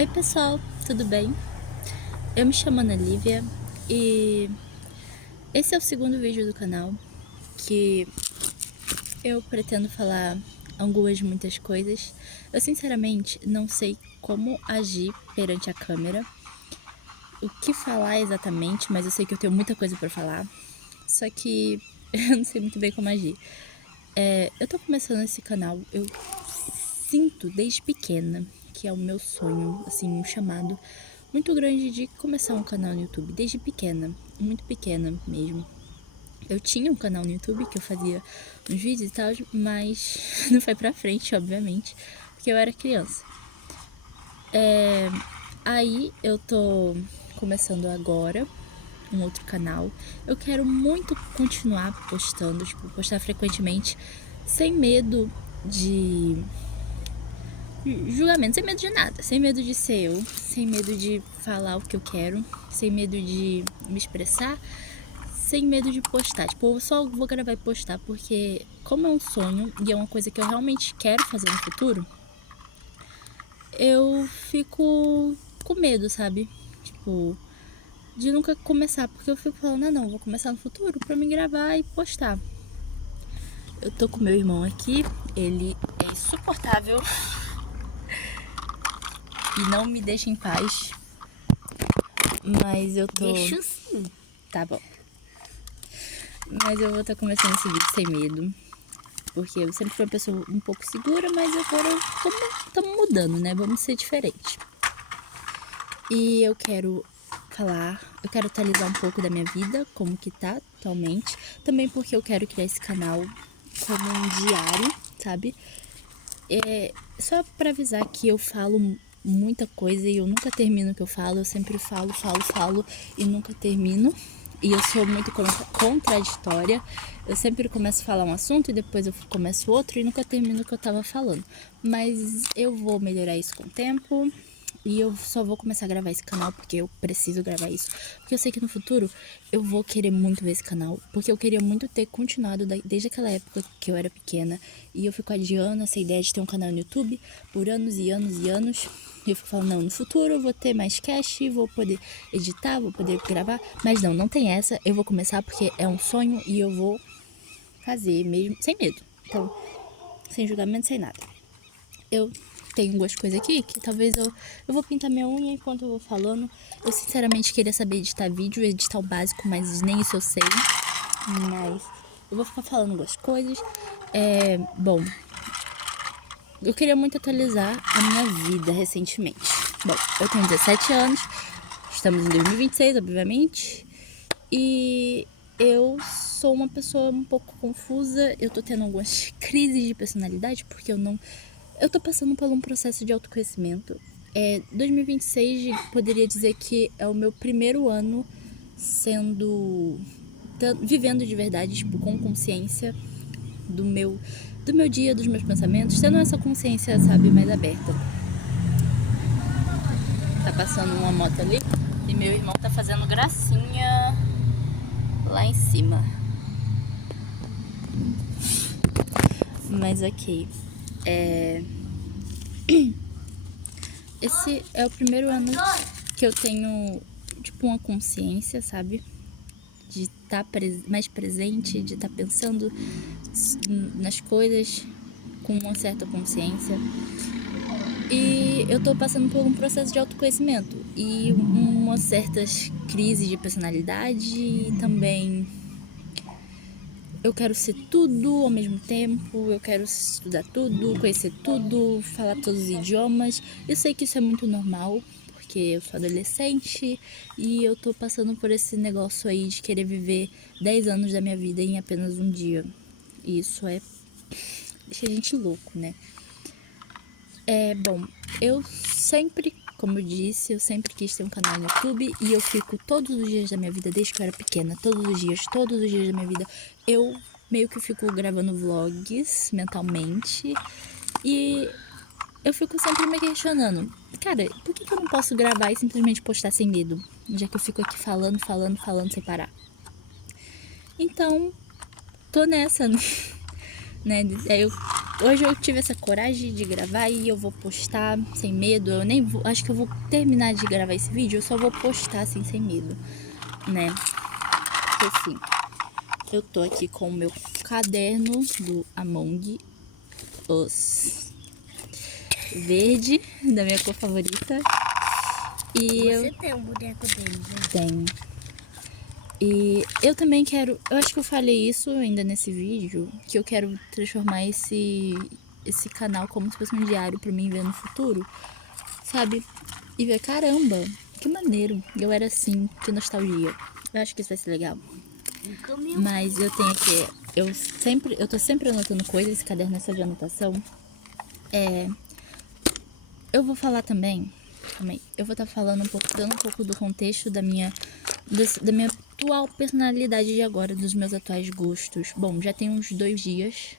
Oi pessoal, tudo bem? Eu me chamo Ana Lívia e esse é o segundo vídeo do canal que eu pretendo falar muitas coisas. Eu sinceramente não sei como agir perante a câmera, o que falar exatamente, mas eu sei que eu tenho muita coisa pra falar, só que eu não sei muito bem como agir. Eu tô começando esse canal, eu sinto desde pequena que é o meu sonho, assim, um chamado muito grande de começar um canal no YouTube, desde pequena, muito pequena mesmo. Eu tinha um canal no YouTube que eu fazia uns vídeos e tal, mas não foi pra frente, obviamente, porque eu era criança. Aí eu tô começando agora um outro canal. Eu quero muito continuar postando, tipo, postar frequentemente, sem medo de julgamento, sem medo de nada, sem medo de ser eu, sem medo de falar o que eu quero, sem medo de me expressar, sem medo de postar. Tipo, eu só vou gravar e postar porque, como é um sonho e é uma coisa que eu realmente quero fazer no futuro, eu fico com medo, sabe? Tipo, de nunca começar, porque eu fico falando, não, vou começar no futuro pra me gravar e postar. Eu tô com meu irmão aqui, ele é insuportável e não me deixa em paz. Mas eu tô... Deixa sim. Tá bom. Mas eu vou estar começando esse vídeo sem medo. Porque eu sempre fui uma pessoa um pouco segura, mas agora estamos mudando, né? Vamos ser diferentes. E eu quero falar, eu quero atualizar um pouco da minha vida, como que tá atualmente. Também porque eu quero criar esse canal como um diário, sabe? Só pra avisar que eu falo muita coisa e eu nunca termino o que eu falo. Eu sempre falo e nunca termino. E eu sou muito contraditória. Eu sempre começo a falar um assunto e depois eu começo outro e nunca termino o que eu tava falando. Mas eu vou melhorar isso com o tempo. E eu só vou começar a gravar esse canal porque eu preciso gravar isso. Porque eu sei que no futuro eu vou querer muito ver esse canal. Porque eu queria muito ter continuado desde aquela época que eu era pequena. E eu fico adiando essa ideia de ter um canal no YouTube por anos e anos e anos. E eu fico falando, não, no futuro eu vou ter mais cash, vou poder editar, vou poder gravar. Mas não tem essa. Eu vou começar porque é um sonho e eu vou fazer mesmo sem medo. Então, sem julgamento, sem nada. Eu tenho algumas coisas aqui que talvez eu vou pintar minha unha enquanto eu vou falando. Eu sinceramente queria saber editar vídeo, editar o básico, mas nem isso eu sei. Mas eu vou ficar falando algumas coisas. Bom, eu queria muito atualizar a minha vida recentemente. Bom, eu tenho 17 anos, estamos em 2026, obviamente. E eu sou uma pessoa um pouco confusa. Eu tô tendo algumas crises de personalidade porque eu tô passando por um processo de autoconhecimento. 2026 poderia dizer que é o meu primeiro ano vivendo de verdade, tipo, com consciência do meu dia, dos meus pensamentos, tendo essa consciência, sabe, mais aberta. Tá passando uma moto ali e meu irmão tá fazendo gracinha lá em cima. Mas ok. Esse é o primeiro ano que eu tenho, tipo, uma consciência, sabe? De estar mais presente, de estar pensando nas coisas com uma certa consciência. E eu tô passando por um processo de autoconhecimento e umas certas crises de personalidade e também eu quero ser tudo ao mesmo tempo, eu quero estudar tudo, conhecer tudo, falar todos os idiomas. Eu sei que isso é muito normal, porque eu sou adolescente e eu tô passando por esse negócio aí de querer viver 10 anos da minha vida em apenas um dia. E isso deixa a gente louco, né? Bom, eu sempre, como eu disse, eu sempre quis ter um canal no YouTube e eu fico todos os dias da minha vida, desde que eu era pequena, todos os dias da minha vida, eu meio que fico gravando vlogs mentalmente e eu fico sempre me questionando, cara, por que eu não posso gravar e simplesmente postar sem medo? Já que eu fico aqui falando sem parar. Então, tô nessa, né? hoje eu tive essa coragem de gravar e eu vou postar sem medo. Eu nem vou, acho que eu vou terminar de gravar esse vídeo, eu só vou postar assim sem medo, né? Porque assim, eu tô aqui com o meu caderno do Among Us verde, da minha cor favorita. E Você tem um boneco dele, né? tenho. E eu também quero, eu acho que eu falei isso ainda nesse vídeo, que eu quero transformar esse canal como se fosse um diário pra mim ver no futuro, sabe? E ver, caramba, que maneiro, eu era assim, que nostalgia. Eu acho que isso vai ser legal. Mas eu tenho que, eu tô sempre anotando coisas, esse caderno é só de anotação. Eu vou falar também, eu vou estar falando dando um pouco do contexto da minha atual personalidade de agora, dos meus atuais gostos. Bom, já tem uns 2 dias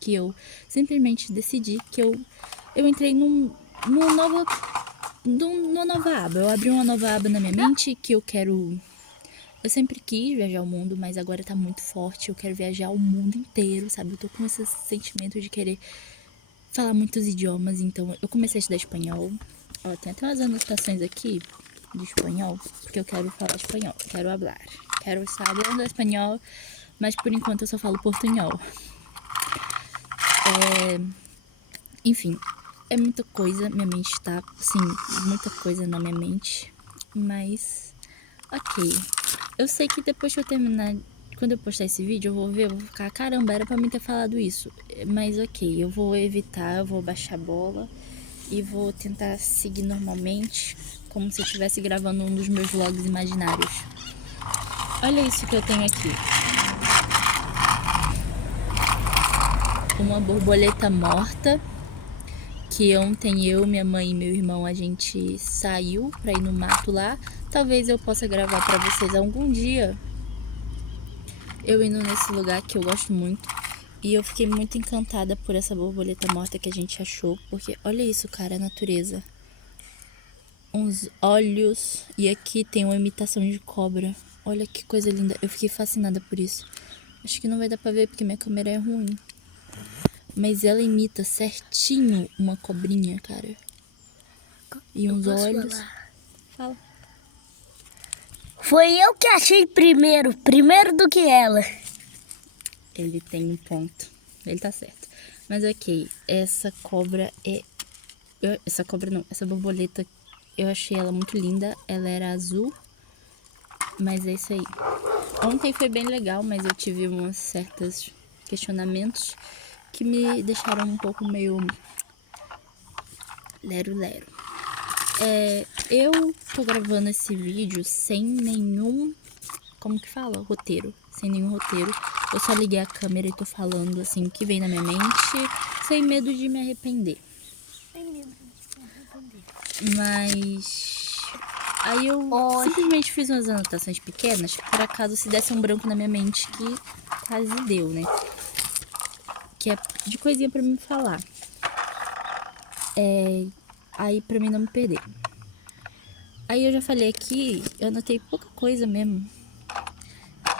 que eu simplesmente decidi que eu entrei numa nova aba. Eu abri uma nova aba na minha mente que eu quero... Eu sempre quis viajar ao mundo, mas agora tá muito forte. Eu quero viajar o mundo inteiro, sabe? Eu tô com esse sentimento de querer falar muitos idiomas, então eu comecei a estudar espanhol. Ó, tem até umas anotações aqui de espanhol, porque eu quero falar espanhol, quero hablar. Quero estar falando espanhol, mas por enquanto eu só falo portunhol. Enfim, é muita coisa, minha mente tá, assim, muita coisa na minha mente, mas ok. Eu sei que depois que eu terminar, quando eu postar esse vídeo, eu vou ver, eu vou ficar, caramba, era pra mim ter falado isso. Mas ok, eu vou evitar, eu vou baixar a bola e vou tentar seguir normalmente, como se eu estivesse gravando um dos meus vlogs imaginários. Olha isso que eu tenho aqui. Uma borboleta morta, que ontem eu, minha mãe e meu irmão, a gente saiu pra ir no mato lá. Talvez eu possa gravar pra vocês algum dia eu indo nesse lugar que eu gosto muito. E eu fiquei muito encantada por essa borboleta morta que a gente achou, porque olha isso, cara, a natureza. Uns olhos, e aqui tem uma imitação de cobra. Olha que coisa linda, eu fiquei fascinada por isso. Acho que não vai dar pra ver porque minha câmera é ruim, mas ela imita certinho uma cobrinha, cara. E uns olhos. Fala. Foi eu que achei primeiro do que ela. Ele tem um ponto, ele tá certo. Mas ok, essa cobra é... Essa cobra não, essa borboleta, eu achei ela muito linda. Ela era azul, mas é isso aí. Ontem foi bem legal, mas eu tive uns certos questionamentos que me deixaram um pouco meio lero-lero. Eu tô gravando esse vídeo sem nenhum, como que fala? Roteiro. Sem nenhum roteiro. Eu só liguei a câmera e tô falando assim o que vem na minha mente, sem medo de me arrepender. Mas aí eu simplesmente fiz umas anotações pequenas para caso se desse um branco na minha mente, que quase deu, né? Que é de coisinha pra me falar. Aí pra mim não me perder. Aí eu já falei aqui, eu anotei pouca coisa mesmo,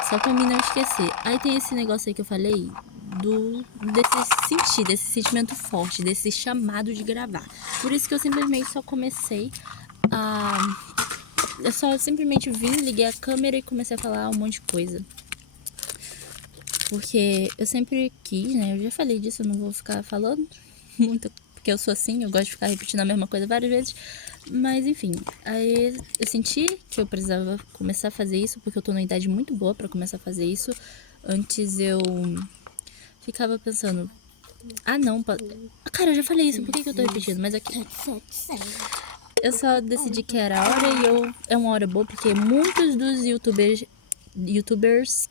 só pra mim não esquecer. Aí tem esse negócio aí que eu falei, desse sentimento forte, desse chamado de gravar. Por isso que eu simplesmente só comecei a... Eu só simplesmente vim, liguei a câmera e comecei a falar um monte de coisa. Porque eu sempre quis, né? Eu já falei disso, eu não vou ficar falando muito, porque eu sou assim, eu gosto de ficar repetindo a mesma coisa várias vezes. Mas enfim, aí eu senti que eu precisava começar a fazer isso, porque eu tô numa idade muito boa pra começar a fazer isso. Antes eu ficava pensando, ah não, cara, eu já falei isso, por que eu tô repetindo? Mas aqui, eu só decidi que era a hora e é uma hora boa, porque muitos dos youtubers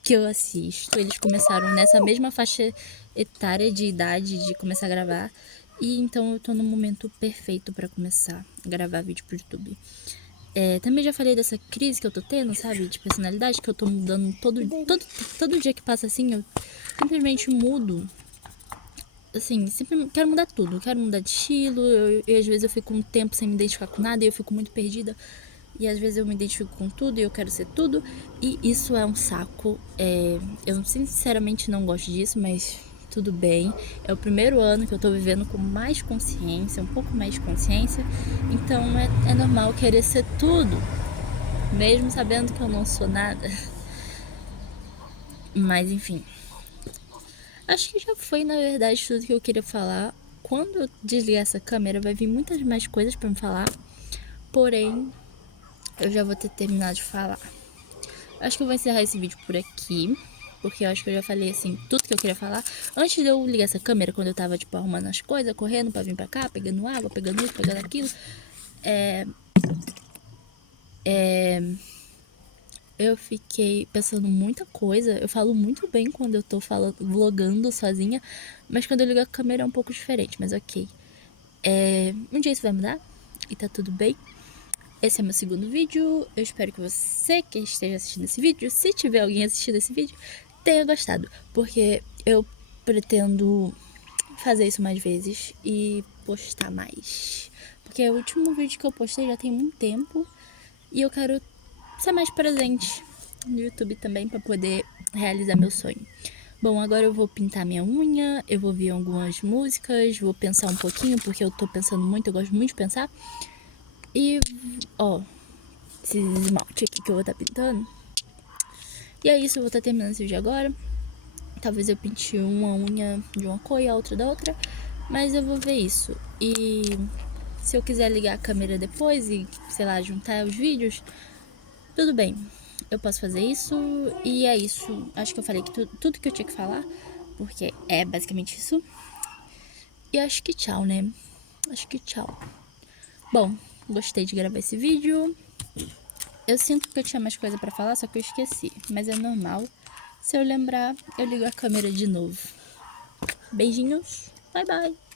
que eu assisto, eles começaram nessa mesma faixa etária de idade de começar a gravar. E então eu tô no momento perfeito pra começar a gravar vídeo pro YouTube. Também já falei dessa crise que eu tô tendo, sabe? De personalidade, que eu tô mudando todo dia que passa assim, eu simplesmente mudo. Assim, sempre quero mudar tudo. Quero mudar de estilo, e às vezes eu fico um tempo sem me identificar com nada e eu fico muito perdida. E às vezes eu me identifico com tudo e eu quero ser tudo. E isso é um saco. Eu sinceramente não gosto disso, mas tudo bem. É o primeiro ano que eu tô vivendo com mais consciência, um pouco mais de consciência. Então é normal querer ser tudo, mesmo sabendo que eu não sou nada. Mas enfim, acho que já foi na verdade tudo que eu queria falar. Quando eu desligar essa câmera vai vir muitas mais coisas pra me falar, porém eu já vou ter terminado de falar. Acho que eu vou encerrar esse vídeo por aqui, porque eu acho que eu já falei, assim, tudo que eu queria falar. Antes de eu ligar essa câmera, quando eu tava, tipo, arrumando as coisas, correndo pra vir pra cá, pegando água, pegando isso, pegando aquilo, eu fiquei pensando muita coisa. Eu falo muito bem quando eu tô falando, vlogando sozinha, mas quando eu ligo a câmera é um pouco diferente, mas ok. Um dia isso vai mudar e tá tudo bem. Esse é meu segundo vídeo. Eu espero que você que esteja assistindo esse vídeo, se tiver alguém assistindo esse vídeo, tenha gostado. Porque eu pretendo fazer isso mais vezes e postar mais. Porque o último vídeo que eu postei já tem muito tempo e eu quero ser mais presente no YouTube também para poder realizar meu sonho. Bom, agora eu vou pintar minha unha, eu vou ouvir algumas músicas, vou pensar um pouquinho, porque eu tô pensando muito, eu gosto muito de pensar. E, ó, esse esmalte aqui que eu vou estar pintando. E é isso, eu vou estar terminando esse vídeo agora. Talvez eu pinte uma unha de uma cor e a outra da outra, mas eu vou ver isso. E se eu quiser ligar a câmera depois e, sei lá, juntar os vídeos, tudo bem. Eu posso fazer isso e é isso. Acho que eu falei que tudo que eu tinha que falar, porque é basicamente isso. E acho que tchau, né? Acho que tchau. Bom, gostei de gravar esse vídeo. Eu sinto que eu tinha mais coisa pra falar, só que eu esqueci. Mas é normal. Se eu lembrar, eu ligo a câmera de novo. Beijinhos. Bye, bye.